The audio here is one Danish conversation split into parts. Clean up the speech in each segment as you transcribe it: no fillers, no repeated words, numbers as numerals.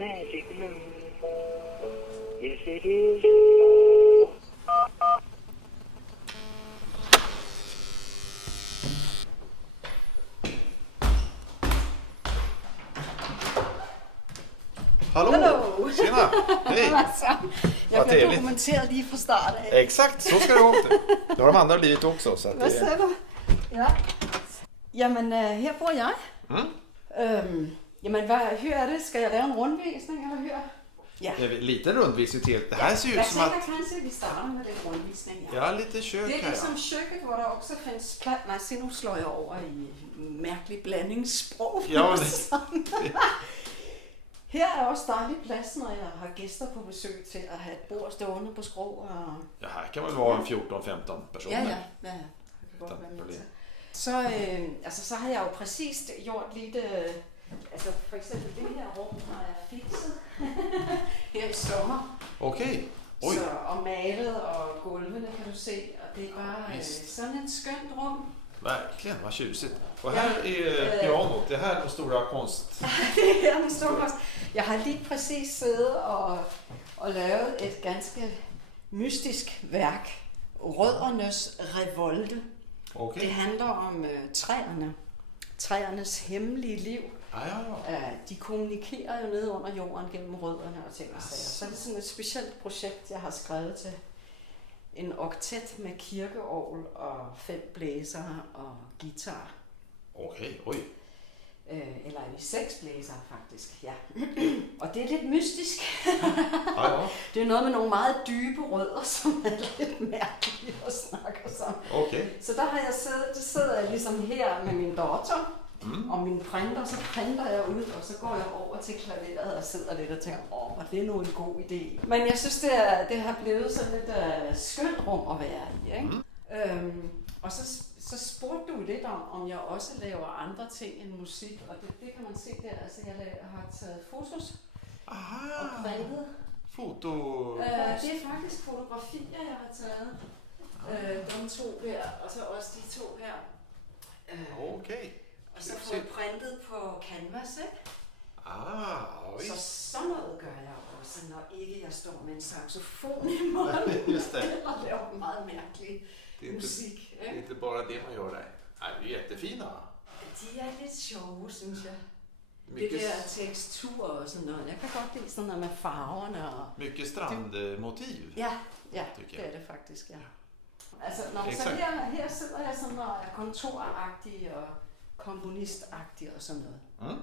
magic moon. Yes, it is. Hallå! Tjena! Hej! Jag kan trevligt. dokumentera lige från start. Exakt, så ska det vara. Det har de andra blivit också. Så att Vad säger du? Ja. Jamen, her bor jeg. Jamen, hur är det? Ska jag lave en rundvisning, eller hur? Ja. det är lite rundvisning till. Det här ser ut Jag som att... tänker kanske, vi startar med den rundvisning. Ja, lite kök Det är här. liksom köket, hvor der også findes plads. Nej, se, nu slår jeg over i mærkelig blandingssprog. Ja, Her er også dejlig plads, når jeg har gæster på besøg til at have et bord stående på skrå. Og... Ja, här kan väl vara en 14-15 personer. Ja. Det kan godt være med til. Så har jeg jo præcist gjort lidt, altså for eksempel det her rum har jeg fikset her i sommer. Okej. Oj. Så, og malet og gulvene kan du se, og det er bare sådan et skønt rum. Verkligen, vad tjusigt. Och här är pianot. Det här är de stora konst... Det er en stor kost. Jeg har lige præcis siddet og lavet et ganske mystisk værk. Røddernes revolte. Okay. Det handler om træerne. Træernes hemmelige liv. Ja. De kommunikerer jo nede under jorden gennem rødderne og ting og sager. Så det er sådan et specielt projekt, jeg har skrevet til en oktet med kirkeorgel og 5 blæsere og guitar. Okay, oj. Eller er vi 6 blæsere faktisk, ja. Og det er lidt mystisk. Ja. Det er noget med nogle meget dybe rødder, som er lidt mærkelige at snakke om. Okay. Så der har jeg sidder jeg ligesom her med min dator og min printer, så printer jeg ud, og så går jeg over til klaveret og sidder lidt og tænker, var det nu en god idé. Men jeg synes, det har blevet sådan et skønt rum at være i, ikke? Og så spurgte du lidt om jeg også laver andre ting end musik, og det kan man se der. Altså, jeg har taget fotos og printet. Foto... Det er faktisk fotografier, jeg har taget. De 2 der, og så også de 2 her. Okay. Og så fået printet på canvas, ikke? Oj. Så sådan noget gør jeg også, når ikke jeg står med en saxofon i munden. Just det. Eller laver meget mærkelig musik. Det är inte bara det man gör där. Nej, det är jättefina. De er lidt sjove, synes jeg. Mycket, det der tekstur og sådan noget. Jeg kan godt lide sådan noget med farverne. Og mycket strandmotiv. Ja, tycker det jag. er det faktisk, ja. Altså, så Exakt. her sidder jeg sådan og er kontoragtig og komponistagtig og sådan noget.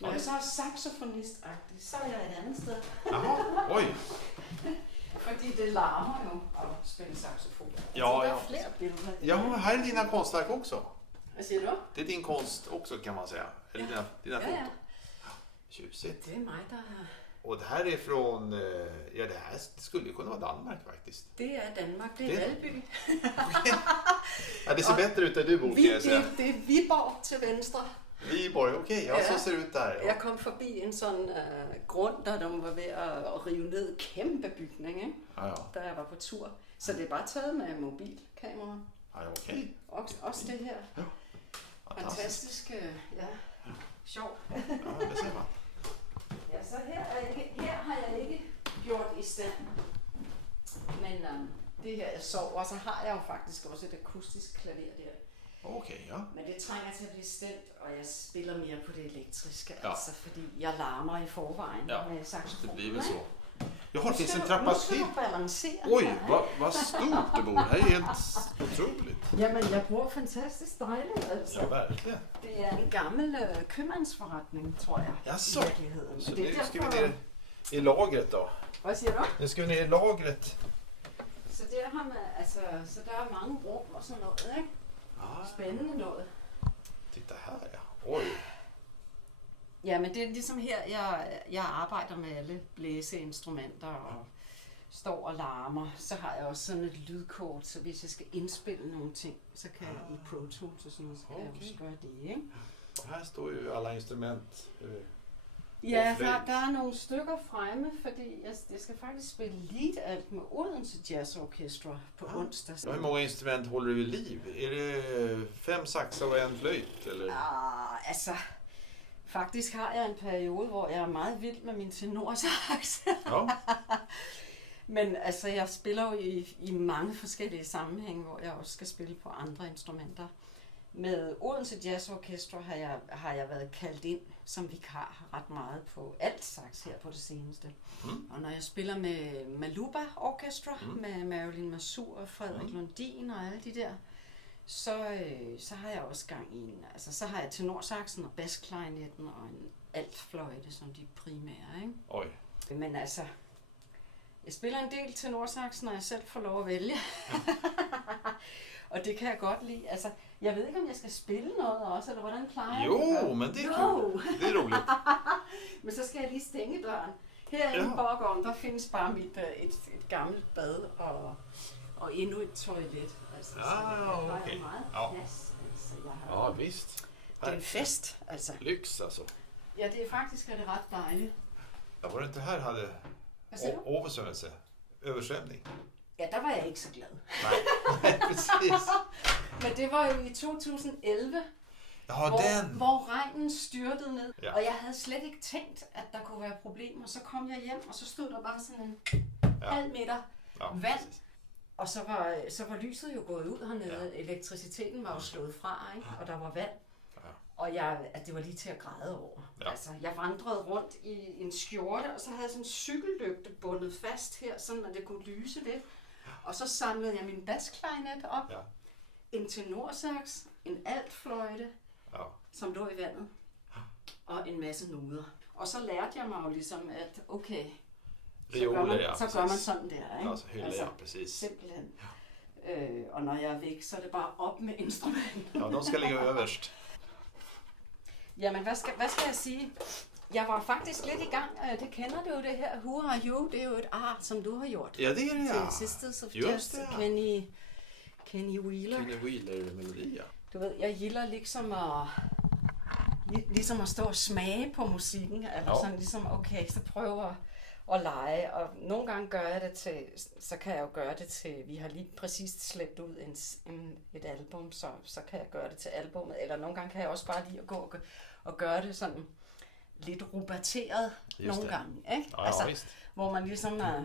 Når jeg så er saxofonistagtig, så er jeg et andet sted. Jaha, oj. Fordi det larmer jo at spille saxofon. Ja, der ja. er flere billeder. Ja, här är dina konstverk också. Hvad siger du? Det är din konst också kan man säga. Eller dina foton. Ja. Tjusigt. Det er mig, der har... Och det här är från, ja det här skulle ju kunna vara Danmark faktiskt. Det er Danmark, det er Valby. Ja, det ser bättre ut där du bor kan jag säga. Det er Viborg til venstre. Viborg, okej. Ja, så ser det ut där. Ja. Jeg kom forbi en sådan grund, der de var ved at rive ned kæmpe bygning, ikke? Ja. Da jeg var på tur. Så det er bare taget med mobilkamera. Ja, okej. Også det her. Ja. Fantastisk, ja. Sjovt. Ja, det ser man. Ja, så her har jeg ikke gjort i stand. Men det her jeg sover, og så har jeg jo faktisk også et akustisk klaver der. Okej, ja. Men det trænger til at blive stemt, og jeg spiller mere på det elektriske, Ja. altså fordi jeg larmer i forvejen med saxofon. Det blir väl så. Jaha, det finns en trappa Nu skal till. du balancere. Oj, vad stort du bor. Det här är helt otroligt. Jamen, jeg bor fantastisk dejligt, altså. Ja, verkligen. Det er en gammel købmandsforretning, tror jeg. Jaså? I virkeligheden. Så Og det er nu ska vi derfor- ner i lagret då. Hvad siger du? Nu ska vi ner i lagret. Så der har man, altså, så der er mange rum og sådan noget, ikke? Spændende noget. Titta här ja. Oj. Ja, men det er ligesom her, jeg arbejder med alle blæseinstrumenter og står og larmer. Så har jeg også sådan et lydkort, så hvis jeg skal indspille nogle ting, så kan jeg i Pro Tools og sådan noget, så kan jeg også gøre det, ikke? Och här står ju alla instrument. Ja, der er nogle stykker fremme, fordi jeg skal faktisk spille lead alt med Odense Jazz Orchestra på onsdag. Hur många instrument håller du vid liv? Är det 5 saxar och 1 flöjt eller? Altså Faktisk har jeg en periode, hvor jeg er meget vild med min tenorsax. Ja. Men altså, jeg spiller jo i mange forskellige sammenhænge, hvor jeg også skal spille på andre instrumenter. Med Odense Jazz Orchestra har jeg været kaldt ind som vikar ret meget på alt sax her på det seneste. Og når jeg spiller med Maluba Orchestra, med Marilyn Masur og Frederik Lundin og alle de der, så har jeg også gang i en. Altså, så har jeg tenorsaxen og basklarinetten og en altfløjte som de primære, ikke? Oj. Men altså, jeg spiller en del tenorsax, når jeg selv får lov at vælge. Og det kan jeg godt lide. Altså, jeg ved ikke, om jeg skal spille noget også, eller hvordan klarer jeg det? Jo, men det er kul. Det er roligt. Men så skal jeg lige stænge døren. Herinde i Borgården, der findes bare et gammelt bad og endnu et toilet. Altså, så jeg har okay. meget plads. Altså, Ja, visst. det er en fest, altså. Lyx alltså. Ja, det er faktisk ret dejligt. Ja, var det inte här hade oversvømmelse, översvämning? Ja, der var jeg ikke så glad. Nej, precis. Men det var jo i 2011, hvor regnen styrtede ned, og jeg havde slet ikke tænkt, at der kunne være problemer. Så kom jeg hjem, og så stod der bare sådan en halv meter vand, og så var lyset jo gået ud hernede. Ja. Elektriciteten var jo slået fra, ikke? Og der var vand. Og det var lige til at græde over. Ja. Altså, jeg vandrede rundt i en skjorte, og så havde jeg sådan en cykellygte bundet fast her, sådan at det kunne lyse lidt. Og så samlede jeg min basklarinet op, en tenorsax, en altfløjte, som lå i vandet, og en masse nuder. Og så lærte jeg mig jo ligesom, at okay, så gør man sådan der, ikke? Altså, præcis. Simpelthen. Og når jeg er væk, så er det bare op med instrumenter. Ja, de skal ligge øverst. Jamen, hvad skal jeg sige? Jeg var faktisk lidt i gang, det kender du jo det her, Who Are You? Det er jo et som du har gjort. Ja, det er det, ja. Til Sisters of Jazz, Kenny Wheeler. Kenny Wheeler-melodi, ja. Du ved, jeg gilder ligesom at stå og smage på musikken, eller sådan ligesom, okay, så prøver at lege, og nogle gange gør jeg det til, så kan jeg jo gøre det til, vi har lige præcis slæbt ud et album, så kan jeg gøre det til albumet, eller nogle gange kan jeg også bare lige at gå og gøre det sådan lidt rubateret nogle gange, ikke? Ja, altså, hvor man ligesom er...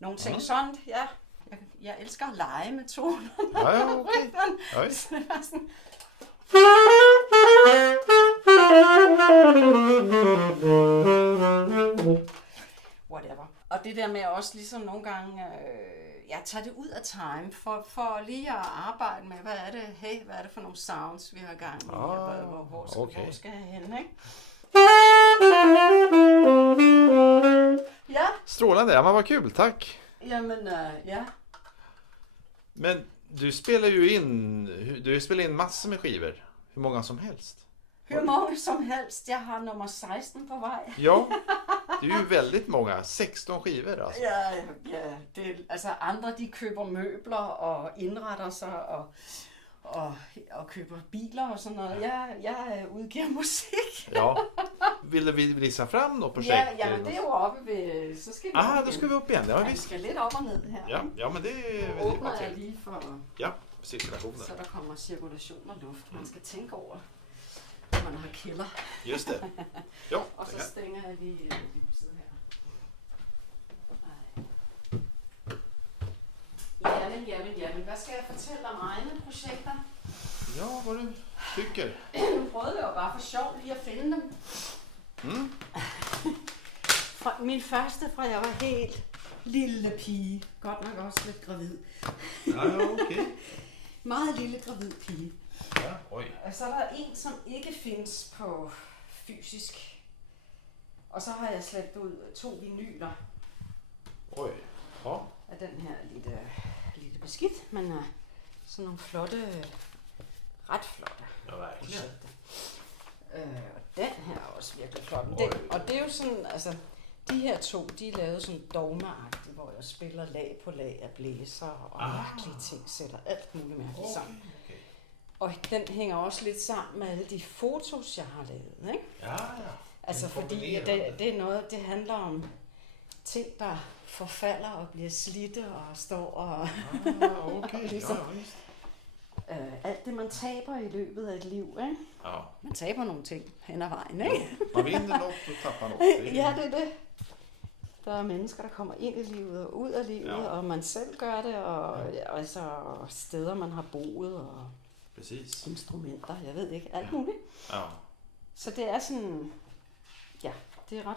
Nogle ting sådan, ja. Jeg elsker at lege med toner. Ja, okay. Whatever. Og det der med også ligesom nogle gange, jeg tager det ud af time, for lige at arbejde med, hvad er det for nogle sounds, vi har gang i, hvor skal jeg hen, ikke? Ja. Strålande, ja men vad kul, tack. Jamen, ja. Men du spelar in massor med skivor. Hur många som helst. Hur många som helst. Jag har nummer 16 på vej. Ja, det är ju väldigt många. 16 skivor alltså. Ja. Det, altså andre, de køber møbler og indretter sig og køber biler og sådan noget. Jeg udgiver musik. Ja. Vill du visa fram något projekt? Ja, men det er jo oppe ved... Så skal vi då ska vi upp igen. Ja, vi skal lidt op og ned her. Ja, men det är väldigt bra. Jeg lige for... Ja, cirkulationen. Så der kommer cirkulation og luft. Man skal tænke over, at man har kælder. Just det. Jo. Og så stænger jeg lige lyset her. Jamen. Hvad skal jeg fortælle om egne projekter? Ja, vad du tycker. Nu prøvede jeg jo bare for sjov lige at finde dem. Min første fra jeg var helt lille pige. Godt nok også lidt gravid. Ja, okay. Meget lille gravid pige. Ja, oj. Og så er der en, som ikke findes på fysisk. Og så har jeg slæbt ud 2 vinyler. Oj. Ja. Af den her lidt beskidt, men sådan nogle flotte, ret flotte. Ja, verkligen. Og den her er også virkelig flot. Og det er jo sådan, altså, de her 2, de er lavet sådan dogmeagtigt, hvor jeg spiller lag på lag af blæser og mærkelige ting, sætter alt muligt mærkeligt sammen. Okay. Og den hænger også lidt sammen med alle de fotos, jeg har lavet, ikke? Ja. Altså fordi det er noget, det handler om ting, der forfalder og bliver slidte og står og... Okay. Ligesom. Ja, visst. alt det, man taber i løbet af et liv, ikke? Ja. Man taber nogle ting hen ad vejen, ikke? Man vinner något och tappar något. Det är- Ja, det er det. Der er mennesker, der kommer ind i livet og ud af livet, Ja. og man selv gør det, og altså steder, man har boet, og Precis. instrumenter, jeg ved ikke, alt muligt. Ja. Så det er sådan, ja, det er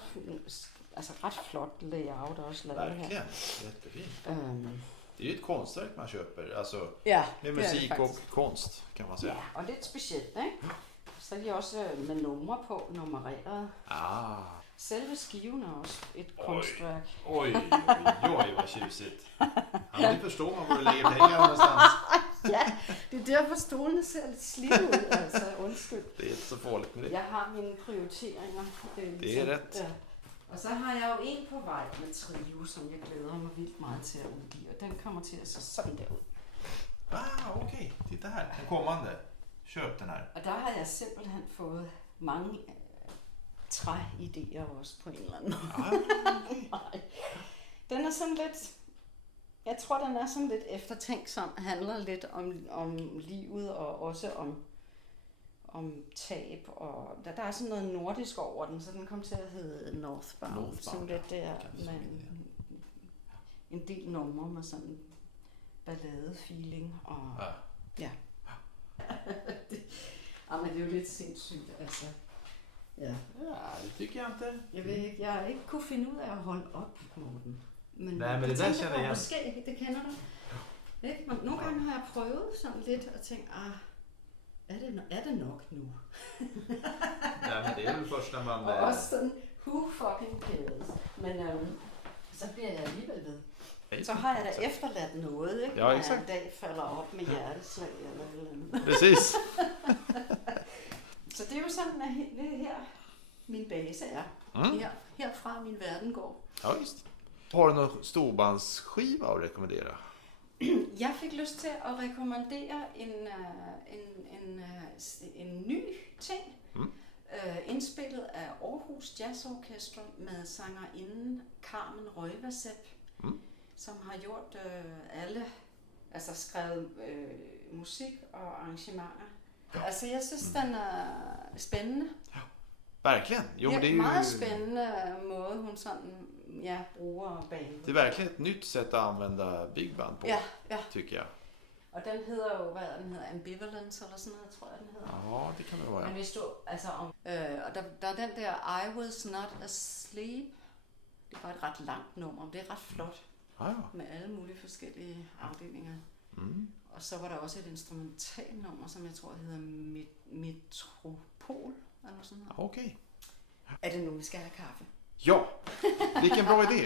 ret flot layout også lavet her. Verkligen. Jättefint. Øhm, Det är ju ett konstverk man köper. Alltså ja, med det er det musik och faktisk. konst kan man säga. Ja, og lidt specielt, ikke? Så er de også med numre på, nummereret. Ah. Selve skiven er også et Oj. kunstværk. Oj, vad tjusigt. Ja, det förstår man var du lägger pengar någonstans. Ja, det er derfor stolene ser lidt slidt ud, altså undskyld. Det är inte så farligt med det. Jeg har mine prioriteringer. Det er ret. Ja. Og så har jeg jo en på vej med Trio, som jeg glæder mig vildt meget til at udgive. Og den kommer til at se sådan der ud. Ah, okej. Titta här. Den kommande. Köp den här. Og der har jeg simpelthen fået mange træidéer også på en eller anden måde. Ah, okej. Den er sådan lidt... Jeg tror, den er sådan lidt eftertænksom. Handler lidt om livet og også om tab. Og der er sådan noget nordisk over den, så den kom til at hedde Northbound. Northbound, Sådan lidt der kan det så med blive en del numre med sådan ballade-feeling. Og, Ja. men det er jo lidt sindssygt, altså. Ja. Ja, det tycker jag inte. Jeg ved ikke, jeg har ikke kunne finde ud af at holde op, Morten. Nej, men det jeg der tænkte kender på, jeg. Måske, det kender du. Ikke? Men nogle gange har jeg prøvet sådan lidt og tænkt, er det nok nu? Nej, men det är väl först när man... Og også sådan, who fucking cares? Men så bliver jeg alligevel ved. Så har jeg da efterladt noget, ikke? Ja, Når jeg exakt. en dag falder op med hjerteslag eller et eller andet. Precis. Så det er jo sådan, at det her min base er. Mm. Herfra min verden går. Ja, visst. Har du någon storbandsskiva att rekommendera? Jeg fik lyst til at rekommendere en ny ting, indspillet af Aarhus Jazz Orchestra med sangerinden Carmen Røjvasepp, som har gjort altså skrevet musik og arrangementer. Ja. Altså jeg synes, den er spændende. Verkligen. Jo, Ja, det är ju... meget spændende måde, hun sådan, bruger banen. Det är verkligen ett nytt sätt att använda big band på, Ja. tycker jag. Og den hedder jo, hvad den hedder, Ambivalence eller sådan noget, tror jeg, den hedder. Ja, det kan det vara. Men hvis du, altså og der er den der I was not asleep. Det var et ret langt nummer, det er ret flot. Ja. Med alle mulige forskellige afdelinger. Og så var der også et instrumentalnummer, som jeg tror hedder Metropol, eller sådan noget. Okej. Er det nu, vi skal have kaffe? Ja, vilken bra idé.